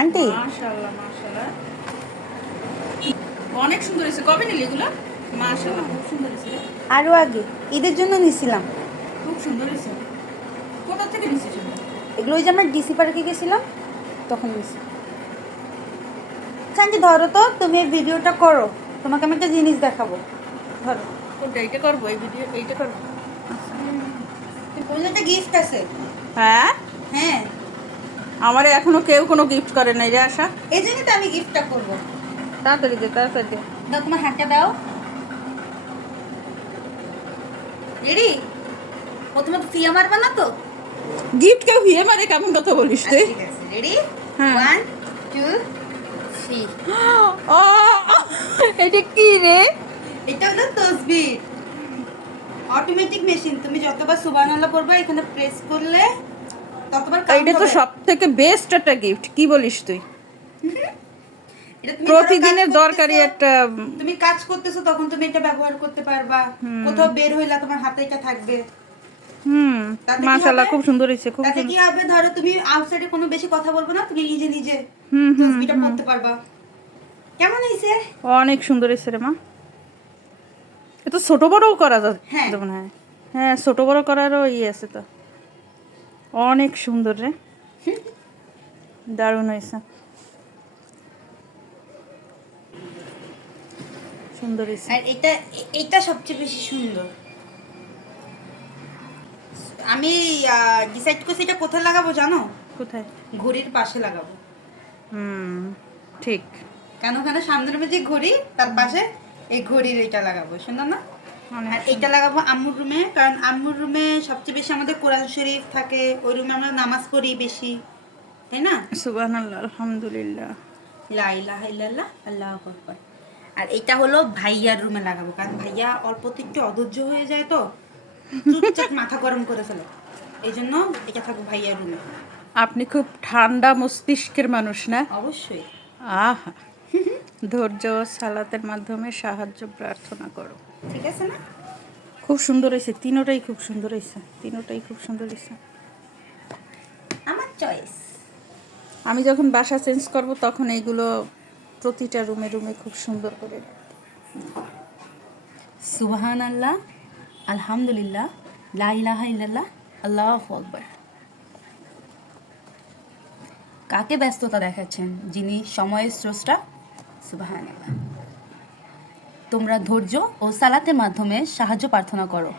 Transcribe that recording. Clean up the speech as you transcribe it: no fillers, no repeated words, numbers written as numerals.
Aunty মাশাআল্লাহ মাশাআল্লাহ, অনেক সুন্দর হয়েছে। কবে নিলি এগুলো? মাশাআল্লাহ, খুব সুন্দর হয়েছে রে। আরো আগে ঈদের জন্য নিছিলাম। খুব সুন্দর হয়েছে। কোথা থেকে নিছিস এগুলো? এগুলো ওই যে আমরা ডিসি পার্কে গেছিলাম তখন নিছি। আন্টি ধরো তো, তুমি এই ভিডিওটা করো, তোমাকে আমি একটা জিনিস দেখাবো। ধরো, কোনটা? এইটা করবো? এই ভিডিও এইটা করবো? ওই যে একটা গিফট আছে। হ্যাঁ, হ্যাঁ, আমারে এখনো কেউ কোনো গিফট করে নাই রে আশা। এই জন্যই তো আমি গিফটটা করবো। তাড়াতাড়ি দে, তাড়াতাড়ি দে। দাও, তোমার হাতটা দাও। রেডি? প্রথমে ফিয়া মারবা না তো? গিফট কেউ বিয়ে মারে? কেমন কথা বলিস তুই? ঠিক আছে, রেডি? হ্যাঁ। 1 2 3। ও, এটা কি রে? এটা হলো তসবির, অটোমেটিক মেশিন। তুমি যতবার সুবহানাল্লাহ পড়বে এখানে প্রেস করলে ততবার কাউন্ট এইটা তো হবে। সব থেকে বেস্ট একটা গিফট। কি বলিস তুই? এটা তুমি প্রতিদিনের ধরো কাজ দরকারি করতেছো, একটা। তুমি কাজ করতেছো তখন তুমি এটা ব্যবহার করতে পারবা। কোথাও বের হইলা তোমার হাতে এটা থাকবে। তাতে কি মাশাআল্লাহ, হবে? খুব সুন্দর হয়েছে, খুব তাতে কি সুন্দর। হবে, ধরো তুমি আউটসাইডে কোনো বেশি কথা বলবো না, তুমি নিজে নিজে তসবিটা পড়তে পারবা। কেমন হইছে? অনেক সুন্দর হয়েছে রে মা। এটা ছোট বড়ও করা যায় হ্যাঁ। যেমন। হ্যাঁ হ্যাঁ, ছোট বড় করারও ইয়ে আছে তো। অনেক সুন্দর রে, দারুণ হয়েছে, সুন্দর হয়েছে। আর এটা সবচেয়ে বেশি সুন্দর। আমি ডিসাইড করছি এটা কোথায় লাগাবো জানো? কোথায়? ঘড়ির পাশে লাগাবো। ঠিক। কেন কেন সামনের যে ঘড়ি তার পাশে এই ঘড়ির এটা লাগাবো, সুন্দর না? অনেক আর এটা লাগাবো আম্মুর রুমে, কারণ আম্মুর রুমে সবচেয়ে বেশি আমাদের কোরআন শরীফ থাকে। ওই রুমে আমরা নামাজ পড়ি বেশি, তাই না? সুবহানাল্লাহ, আলহামদুলিল্লাহ। লা ইলাহা ইল্লাল্লাহ, আল্লাহু আকবার। আর এটা হলো ভাইয়ার রুমে লাগাবো, কারণ ভাইয়া অল্পতে একটু অধৈর্য হয়ে যায় তো, চুপচাপ মাথা গরম করে ফেলে। এই জন্য এটা থাকবো ভাইয়ার রুমে। আপনি খুব ঠান্ডা মস্তিষ্কের মানুষ না? অবশ্যই। আহা, ধৈর্য ও সালাতের মাধ্যমে সাহায্য প্রার্থনা করো। ঠিক আছে না? খুব সুন্দর হয়েছে, তিনোটাই খুব সুন্দর হয়েছে, তিনোটাই খুব সুন্দর হয়েছে। আমার চয়েস। আমি যখন বাসা চেঞ্জ করব তখন এইগুলো প্রতিটা রুমে রুমে খুব সুন্দর করে রাখবো। সুবহানাল্লাহ, আলহামদুলিল্লাহ, লা ইলাহা ইল্লাল্লাহ, আল্লাহু আকবার। কাকে ব্যস্ততা দেখাচ্ছেন যিনি সময়ের স্রষ্টা? সুবহানাল্লাহ। তোমরা ধৈর্য ও সালাতের মাধ্যমে সাহায্য প্রার্থনা করো।